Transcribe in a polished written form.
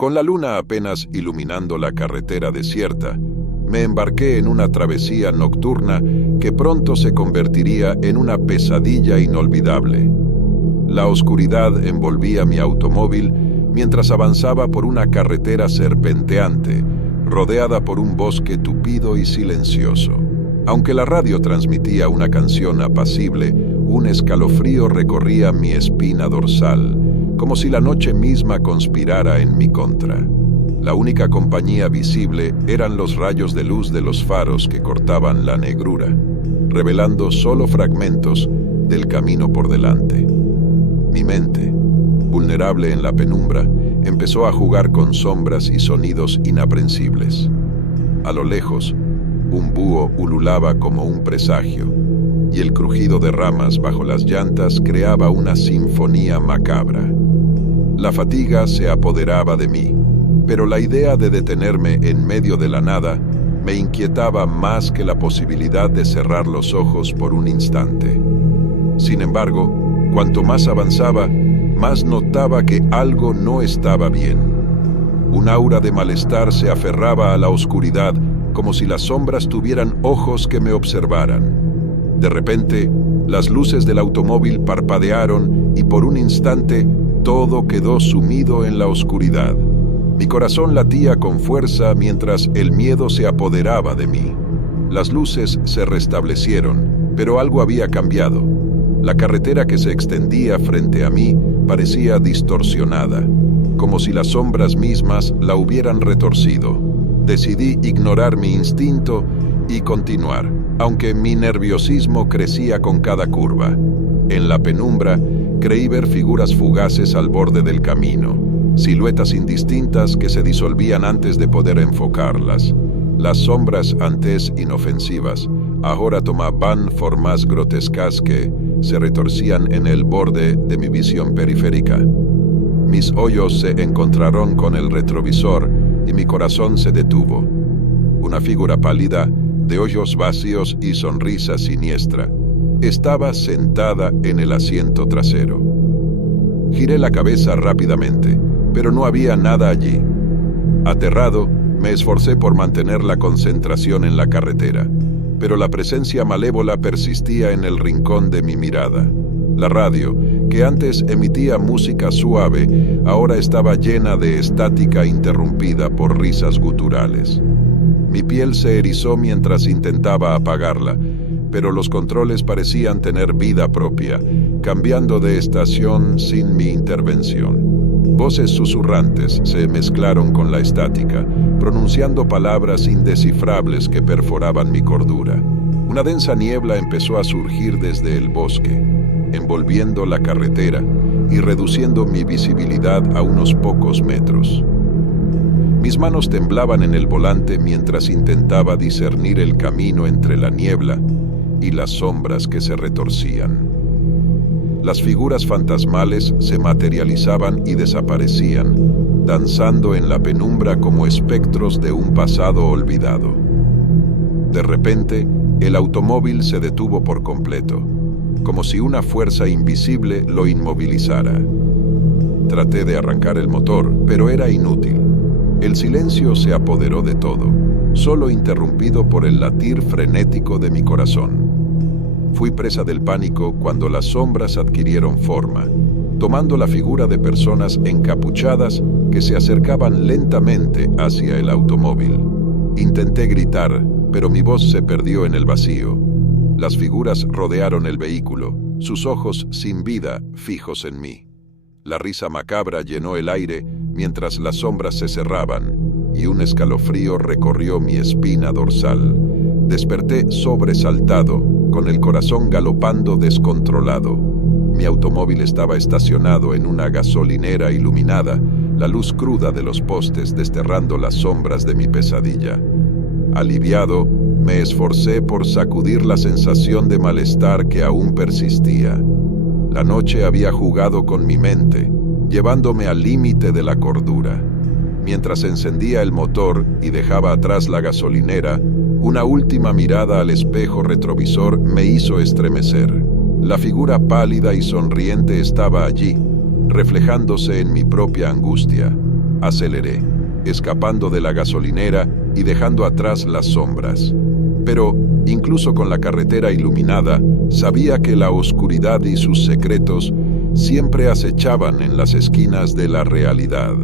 Con la luna apenas iluminando la carretera desierta, me embarqué en una travesía nocturna que pronto se convertiría en una pesadilla inolvidable. La oscuridad envolvía mi automóvil mientras avanzaba por una carretera serpenteante, rodeada por un bosque tupido y silencioso. Aunque la radio transmitía una canción apacible, un escalofrío recorría mi espina dorsal, como si la noche misma conspirara en mi contra. La única compañía visible eran los rayos de luz de los faros que cortaban la negrura, revelando solo fragmentos del camino por delante. Mi mente, vulnerable en la penumbra, empezó a jugar con sombras y sonidos inaprensibles. A lo lejos, un búho ululaba como un presagio, y el crujido de ramas bajo las llantas creaba una sinfonía macabra. La fatiga se apoderaba de mí, pero la idea de detenerme en medio de la nada me inquietaba más que la posibilidad de cerrar los ojos por un instante. Sin embargo, cuanto más avanzaba, más notaba que algo no estaba bien. Un aura de malestar se aferraba a la oscuridad, como si las sombras tuvieran ojos que me observaran. De repente, las luces del automóvil parpadearon y por un instante todo quedó sumido en la oscuridad. Mi corazón latía con fuerza mientras el miedo se apoderaba de mí. Las luces se restablecieron, pero algo había cambiado. La carretera que se extendía frente a mí parecía distorsionada, como si las sombras mismas la hubieran retorcido. Decidí ignorar mi instinto y continuar, aunque mi nerviosismo crecía con cada curva. En la penumbra, creí ver figuras fugaces al borde del camino, siluetas indistintas que se disolvían antes de poder enfocarlas. Las sombras antes inofensivas, ahora tomaban formas grotescas que se retorcían en el borde de mi visión periférica. Mis ojos se encontraron con el retrovisor y mi corazón se detuvo. Una figura pálida, de ojos vacíos y sonrisa siniestra, estaba sentada en el asiento trasero. Giré la cabeza rápidamente, pero no había nada allí. Aterrado, me esforcé por mantener la concentración en la carretera, pero la presencia malévola persistía en el rincón de mi mirada. La radio, que antes emitía música suave, ahora estaba llena de estática interrumpida por risas guturales. Mi piel se erizó mientras intentaba apagarla, pero los controles parecían tener vida propia, cambiando de estación sin mi intervención. Voces susurrantes se mezclaron con la estática, pronunciando palabras indescifrables que perforaban mi cordura. Una densa niebla empezó a surgir desde el bosque, envolviendo la carretera y reduciendo mi visibilidad a unos pocos metros. Mis manos temblaban en el volante mientras intentaba discernir el camino entre la niebla y las sombras que se retorcían. Las figuras fantasmales se materializaban y desaparecían, danzando en la penumbra como espectros de un pasado olvidado. De repente, el automóvil se detuvo por completo, como si una fuerza invisible lo inmovilizara. Traté de arrancar el motor, pero era inútil. El silencio se apoderó de todo, solo interrumpido por el latir frenético de mi corazón. Fui presa del pánico cuando las sombras adquirieron forma, tomando la figura de personas encapuchadas que se acercaban lentamente hacia el automóvil. Intenté gritar, pero mi voz se perdió en el vacío. Las figuras rodearon el vehículo, sus ojos sin vida fijos en mí. La risa macabra llenó el aire mientras las sombras se cerraban, y un escalofrío recorrió mi espina dorsal. Desperté sobresaltado, con el corazón galopando descontrolado. Mi automóvil estaba estacionado en una gasolinera iluminada, la luz cruda de los postes desterrando las sombras de mi pesadilla. Aliviado, me esforcé por sacudir la sensación de malestar que aún persistía. La noche había jugado con mi mente, llevándome al límite de la cordura. Mientras encendía el motor y dejaba atrás la gasolinera, una última mirada al espejo retrovisor me hizo estremecer. La figura pálida y sonriente estaba allí, reflejándose en mi propia angustia. Aceleré, escapando de la gasolinera y dejando atrás las sombras. Pero, incluso con la carretera iluminada, sabía que la oscuridad y sus secretos siempre acechaban en las esquinas de la realidad.